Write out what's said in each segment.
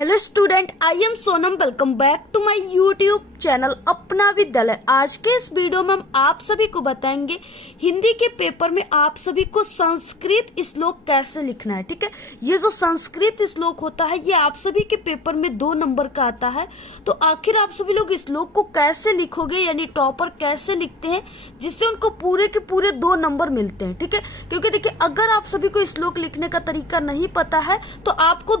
Hello student, I am Sonam. Welcome back to my YouTube channel Apna Vidyalaya. आज के इस video में हम आप सभी को बताएंगे हिंदी के पेपर में आप सभी को संस्कृत श्लोक कैसे लिखना है। ठीक है, ये जो संस्कृत श्लोक होता है ये आप सभी के पेपर में 2 नंबर का आता है। तो आखिर आप सभी लोग श्लोक को कैसे लिखोगे, यानी टॉपर कैसे लिखते हैं जिससे उनको पूरे के पूरे 2 नंबर मिलते हैं। ठीक है, क्योंकि देखिए अगर आप सभी को श्लोक लिखने का तरीका नहीं पता है तो आपको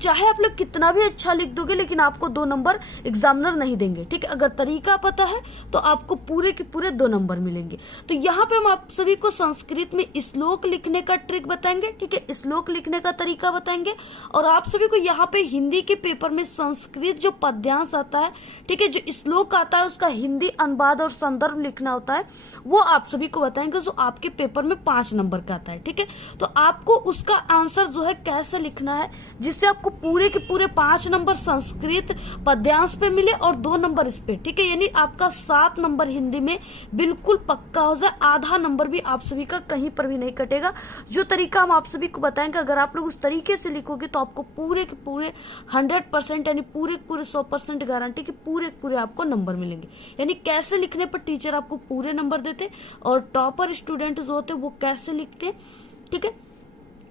चाहे आप लोग कितना भी अच्छा लिख दोगे लेकिन आपको 2 नंबर एग्जामिनर नहीं देंगे। ठीक है, अगर तरीका पता है तो आपको पूरे के पूरे 2 नंबर मिलेंगे। तो यहाँ पे हम आप सभी को संस्कृत में श्लोक लिखने का ट्रिक बताएंगे। ठीक है, श्लोक लिखने का तरीका बताएंगे और आप सभी को यहाँ पे हिंदी के पेपर में संस्कृत जो पद्यांश आता है, ठीक है, जो श्लोक आता है उसका हिंदी अनुवाद और संदर्भ लिखना होता है, वो आप सभी को बताएंगे जो आपके पेपर में 5 नंबर का आता है। ठीक है, तो आपको उसका आंसर जो है कैसे लिखना है जिससे आपको पूरे के पूरे 5 नंबर संस्कृत पद्यांश पे मिले और 2 नंबर इस पे। ठीक है, यानी आपका 7 नंबर हिंदी में बिल्कुल पक्का हो जाए। आधा नंबर भी आप सभी का कहीं पर भी नहीं कटेगा। जो तरीका हम आप सभी को बताएंगे, अगर आप लोग उस तरीके से लिखोगे तो आपको पूरे के पूरे 100% यानी पूरे के पूरे 100% गारंटी कि पूरे के पूरे आपको नंबर मिलेंगे। यानी कैसे लिखने पर टीचर आपको पूरे नंबर देते और टॉपर स्टूडेंट जो होते वो कैसे लिखते। ठीक है,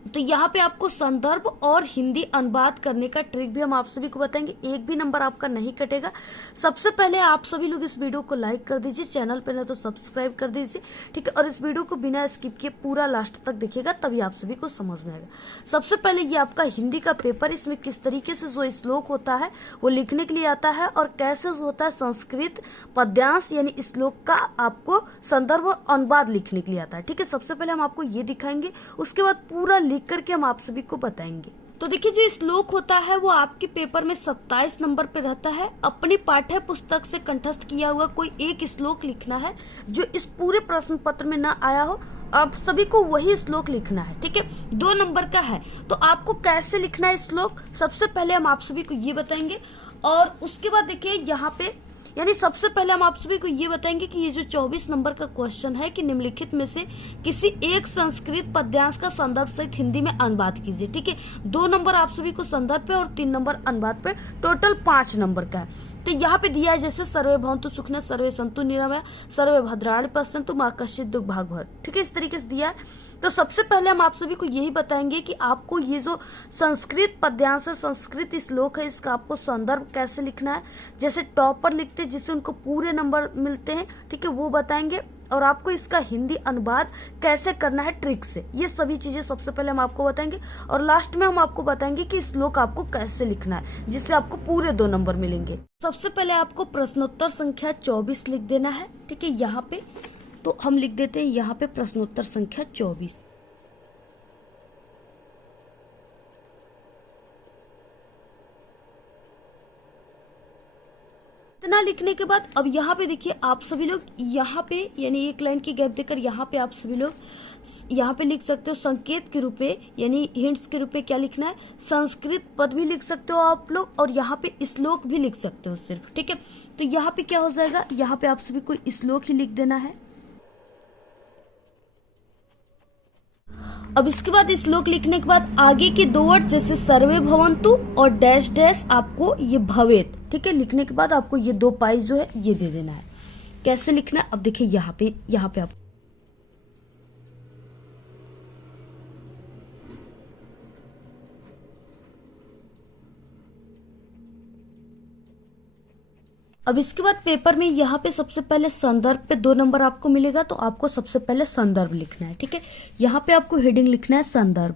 तो यहाँ पे आपको संदर्भ और हिंदी अनुवाद करने का ट्रिक भी हम आप सभी को बताएंगे। एक भी नंबर आपका नहीं कटेगा। सबसे पहले आप सभी लोग इस वीडियो को लाइक कर दीजिए, चैनल पे ना तो सब्सक्राइब कर दीजिए। ठीक है, और इस वीडियो को बिना स्किप किए पूरा लास्ट तक देखिएगा, तभी आप सभी को समझ में आएगा। सबसे पहले ये आपका हिंदी का पेपर, इसमें किस तरीके से जो श्लोक होता है वो लिखने के लिए आता है और कैसे जो होता है संस्कृत पद्यांश यानी श्लोक का आपको संदर्भ और अनुवाद लिखने के लिए आता है। ठीक है, सबसे पहले हम आपको ये दिखाएंगे, उसके बाद पूरा लिख करके हम आप सभी को बताएंगे। तो देखिए जो श्लोक होता है वो आपके पेपर में 27 नंबर पे रहता है। अपनी पाठ्य पुस्तक से कंठस्थ किया हुआ कोई एक श्लोक लिखना है जो इस पूरे प्रश्न पत्र में ना आया हो। आप सभी को वही श्लोक लिखना है। ठीक है, 2 नंबर का है। तो आपको कैसे लिखना है श्लोक, सबसे पहले हम आप सभी को ये बताएंगे और उसके बाद देखिए यहाँ पे यानी सबसे पहले हम आप सभी को ये बताएंगे कि ये जो 24 नंबर का क्वेश्चन है कि निम्नलिखित में से किसी एक संस्कृत पद्यांश का संदर्भ सहित हिंदी में अनुवाद कीजिए। ठीक है, 2 नंबर आप सभी को संदर्भ पे और 3 नंबर अनुवाद पे, टोटल 5 नंबर का है। तो यहाँ पे दिया है जैसे सर्वे भवन्तु सुखिनः सर्वे सन्तु निरामया सर्वे भद्राणि पश्यन्तु मा कश्चित् दुःख भाग् भवेत्। ठीक है, इस तरीके से दिया है। तो सबसे पहले हम आप सभी को यही बताएंगे कि आपको ये जो संस्कृत पद्यांश है, संस्कृत श्लोक है, इसका आपको संदर्भ कैसे लिखना है, जैसे टॉपर लिखते हैं जिससे उनको पूरे नंबर मिलते हैं। ठीक है, वो बताएंगे और आपको इसका हिंदी अनुवाद कैसे करना है ट्रिक से। ये सभी चीजें सबसे पहले हम आपको बताएंगे और लास्ट में हम आपको बताएंगे कि श्लोक आपको कैसे लिखना है जिससे आपको पूरे 2 नंबर मिलेंगे। सबसे पहले आपको प्रश्नोत्तर संख्या 24 लिख देना है। ठीक है, यहाँ पे तो हम लिख देते हैं यहाँ पे प्रश्नोत्तर संख्या 24। इतना लिखने के बाद अब यहाँ पे देखिए आप सभी लोग यहाँ पे यानी एक लाइन की गैप देकर यहाँ पे आप सभी लोग यहाँ पे लिख सकते हो संकेत के रूप में यानी हिंट्स के रूप में क्या लिखना है, संस्कृत पद भी लिख सकते हो आप लोग और यहाँ पे श्लोक भी लिख सकते हो सिर्फ। ठीक है, तो यहाँ पे क्या हो जाएगा, यहाँ पे आप सभी को श्लोक ही लिख देना है। अब इसके बाद श्लोक लिखने के बाद आगे के 2 वर्ड जैसे सर्वे भवन्तु और डैश डैश आपको ये भवेत, ठीक है, लिखने के बाद आपको ये 2 पाई जो है ये दे देना है। कैसे लिखना है अब देखिए यहाँ पे आप अब इसके बाद पेपर में यहाँ पे सबसे पहले संदर्भ पे 2 नंबर आपको मिलेगा, तो आपको सबसे पहले संदर्भ लिखना है। ठीक है, यहाँ पे आपको हेडिंग लिखना है संदर्भ।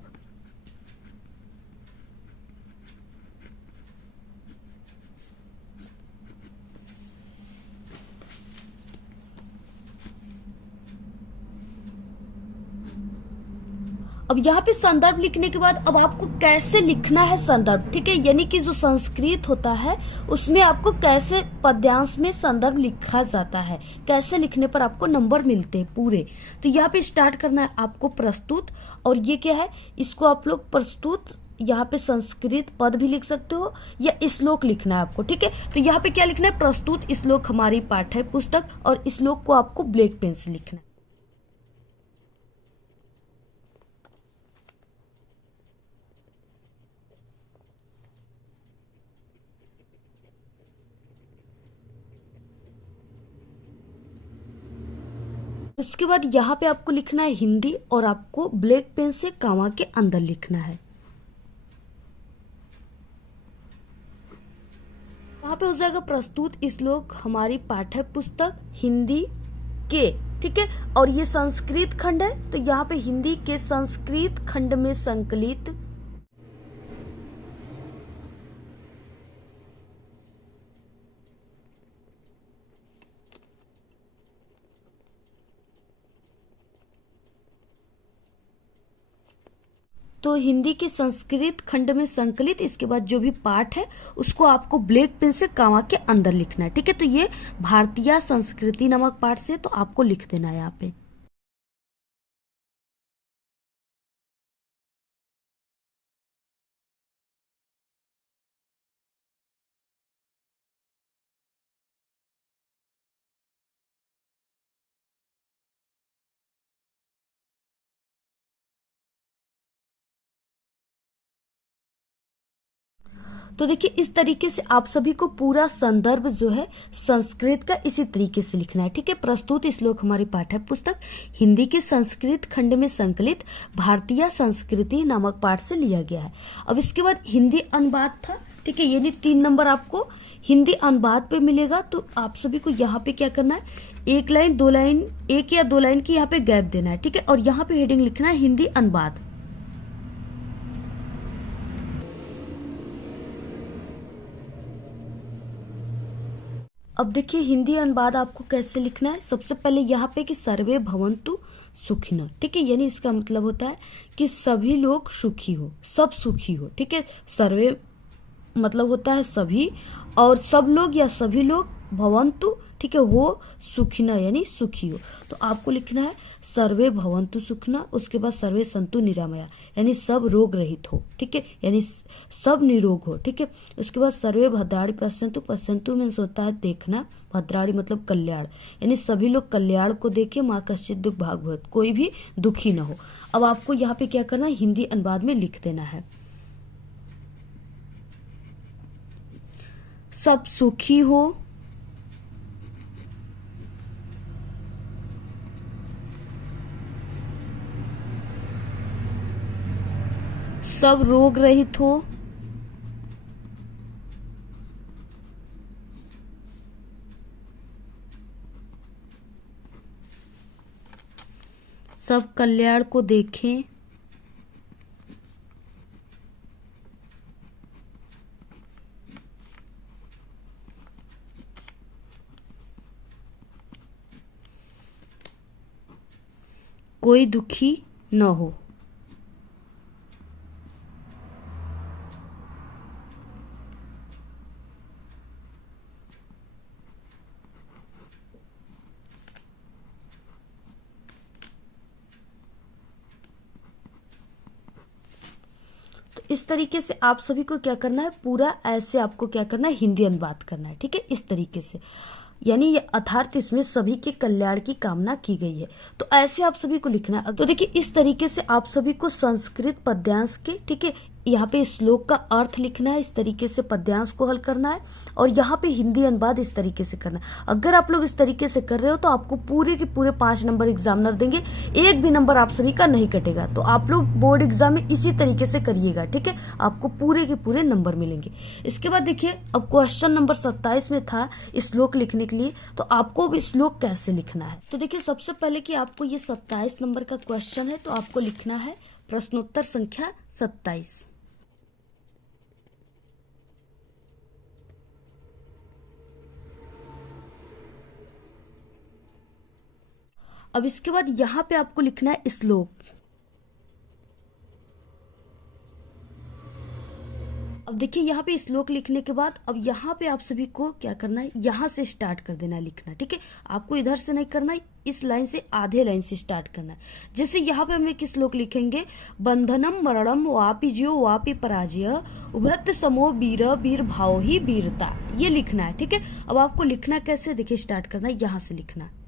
अब यहाँ पे संदर्भ लिखने के बाद अब आपको कैसे लिखना है संदर्भ। ठीक है, यानी कि जो संस्कृत होता है उसमें आपको कैसे पद्यांश में संदर्भ लिखा जाता है, कैसे लिखने पर आपको नंबर मिलते हैं पूरे। तो यहाँ पे स्टार्ट करना है आपको प्रस्तुत, और ये क्या है, इसको आप लोग प्रस्तुत यहाँ पे संस्कृत पद भी लिख सकते हो या श्लोक लिखना है आपको। ठीक है, तो यहाँ पे क्या लिखना है, प्रस्तुत श्लोक हमारी पाठ्य पुस्तक, और श्लोक को आपको ब्लैक पेन से लिखना है। उसके बाद यहाँ पे आपको लिखना है हिंदी और आपको ब्लैक पेन से कामा के अंदर लिखना है। यहाँ पे हो जाएगा प्रस्तुत श्लोक हमारी पाठ्य पुस्तक हिंदी के, ठीक है। और ये संस्कृत खंड है, तो यहाँ पे हिंदी के संस्कृत खंड में संकलित। तो हिंदी के संस्कृत खंड में संकलित, इसके बाद जो भी पाठ है उसको आपको ब्लैक पेन से कामा के अंदर लिखना है, ठीक है। तो ये भारतीय संस्कृति नामक पाठ से, तो आपको लिख देना है यहाँ पे। तो देखिए इस तरीके से आप सभी को पूरा संदर्भ जो है संस्कृत का इसी तरीके से लिखना है, ठीक है। प्रस्तुत श्लोक हमारी पाठ्य पुस्तक हिंदी के संस्कृत खंड में संकलित भारतीय संस्कृति नामक पाठ से लिया गया है। अब इसके बाद हिंदी अनुवाद था, ठीक है। यानी 3 नंबर आपको हिंदी अनुवाद पे मिलेगा। तो आप सभी को यहाँ पे क्या करना है, एक लाइन 2 लाइन, 1 या 2 लाइन की यहाँ पे गैप देना है, ठीक है। और यहाँ पे हेडिंग लिखना है हिंदी अनुवाद। अब देखिए हिंदी अनुवाद आपको कैसे लिखना है। सबसे पहले यहाँ पे कि सर्वे भवन्तु सुखिनः, ठीक है। यानी इसका मतलब होता है कि सभी लोग सुखी हो, सब सुखी हो, ठीक है। सर्वे मतलब होता है सभी, और सब लोग या सभी लोग, भवन्तु, ठीक है, वो सुखिनः यानी सुखी हो। तो आपको लिखना है सर्वे भवन्तु सुखिनः, उसके बाद सर्वे सन्तु निरामया यानी सब रोग रहित हो, ठीक है, यानी सब निरोग हो, ठीक है। उसके बाद सर्वे भद्राणि पश्यन्तु, पश्यन्तु मीन्स होता है देखना, भद्राणि मतलब कल्याण, यानी सभी लोग कल्याण को देखे, माँ कश्चित् दुख भाग भवेत्, कोई भी दुखी न हो। अब आपको यहाँ पे क्या करना है, हिंदी अनुवाद में लिख देना है सब सुखी हो, सब रोग रहित हो, सब कल्याण को देखें, कोई दुखी न हो। इस तरीके से आप सभी को क्या करना है, पूरा ऐसे आपको क्या करना है, हिंदी अनुवाद करना है, ठीक है। इस तरीके से यानी ये अर्थात इसमें सभी के कल्याण की कामना की गई है। तो ऐसे आप सभी को लिखना है। तो देखिए इस तरीके से आप सभी को संस्कृत पद्यांश के, ठीक है, यहाँ पे श्लोक का अर्थ लिखना है, इस तरीके से पद्यांश को हल करना है, और यहाँ पे हिंदी अनुवाद इस तरीके से करना है। अगर आप लोग इस तरीके से कर रहे हो तो आपको पूरे के पूरे 5 नंबर एग्जामिनर देंगे, एक भी नंबर आप सभी का नहीं कटेगा। तो आप लोग बोर्ड एग्जाम में इसी तरीके से करिएगा, ठीक है, आपको पूरे के पूरे नंबर मिलेंगे। इसके बाद देखिए अब क्वेश्चन नंबर 27 में था श्लोक लिखने के लिए, तो आपको अब श्लोक कैसे लिखना है। तो देखिए सबसे पहले कि आपको ये 27 नंबर का क्वेश्चन है, तो आपको लिखना है प्रश्नोत्तर संख्या 27। अब इसके बाद यहाँ पे आपको लिखना है श्लोक। अब देखिए यहाँ पे श्लोक लिखने के बाद अब यहाँ पे आप सभी को क्या करना है, यहाँ से स्टार्ट कर देना है लिखना, ठीक है। आपको इधर से नहीं करना है, इस लाइन से आधे लाइन से स्टार्ट करना है। जैसे यहाँ पे हम एक श्लोक लिखेंगे, बंधनम मरणम वापि ज्यो वापि पराजय उभत समो वीर वीर भाव ही वीरता, ये लिखना है, ठीक है। अब आपको लिखना कैसे, देखिए स्टार्ट करना है, यहाँ से लिखना है।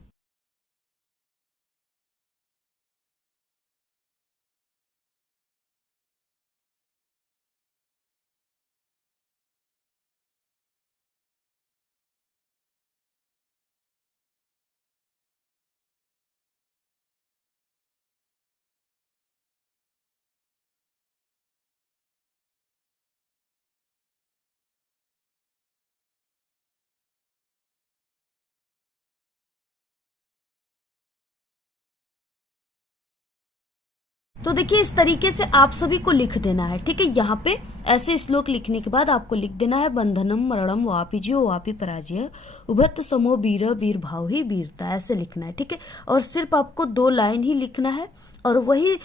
तो देखिए इस तरीके से आप सभी को लिख देना है। ठीक है, यहाँ पे ऐसे श्लोक लिखने के बाद आपको लिख देना है बंधनम मरणम वापि जियो वापि पराजय उभत समो वीर वीर भाव ही वीरता, ऐसे लिखना है। ठीक है, और सिर्फ आपको 2 लाइन ही लिखना है और वही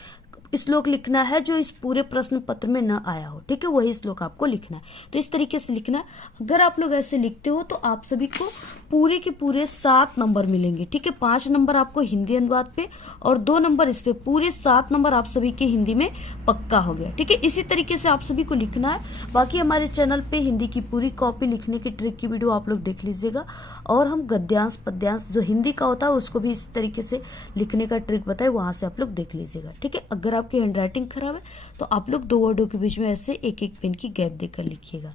श्लोक लिखना है जो इस पूरे प्रश्न पत्र में न आया हो। ठीक है, वही श्लोक आपको लिखना है। तो इस तरीके से लिखना है। अगर आप लोग ऐसे लिखते हो तो आप सभी को पूरे के पूरे 7 नंबर मिलेंगे। ठीक है, 5 नंबर आपको हिंदी अनुवाद पे और 2 नंबर इस पे, पूरे 7 नंबर आप सभी के हिंदी में पक्का हो गया। ठीक है, इसी तरीके से आप सभी को लिखना है। बाकी हमारे चैनल पे हिंदी की पूरी कॉपी लिखने की ट्रिक की वीडियो आप लोग देख लीजिएगा और हम गद्यांश पद्यांश जो हिंदी का होता है उसको भी इस तरीके से लिखने का ट्रिक बताए, वहां से आप लोग देख लीजिएगा। ठीक है, अगर आपकी हैंडराइटिंग खराब है तो आप लोग 2 वर्डों के बीच में ऐसे एक एक पेन की गैप देकर लिखिएगा।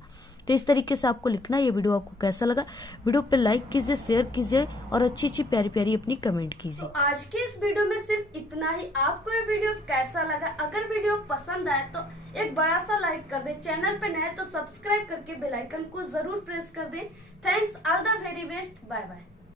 तो इस तरीके से आपको लिखना है। ये वीडियो आपको कैसा लगा, वीडियो पे लाइक कीजिए, शेयर कीजिए और अच्छी अच्छी प्यारी प्यारी अपनी कमेंट कीजिए। तो आज के इस वीडियो में सिर्फ इतना ही। आपको ये वीडियो कैसा लगा? अगर वीडियो पसंद आए तो एक बड़ा सा लाइक कर दे, चैनल पे नए तो सब्सक्राइब करके बेल आइकन को जरूर प्रेस कर दे। Thanks, all the very best, bye bye.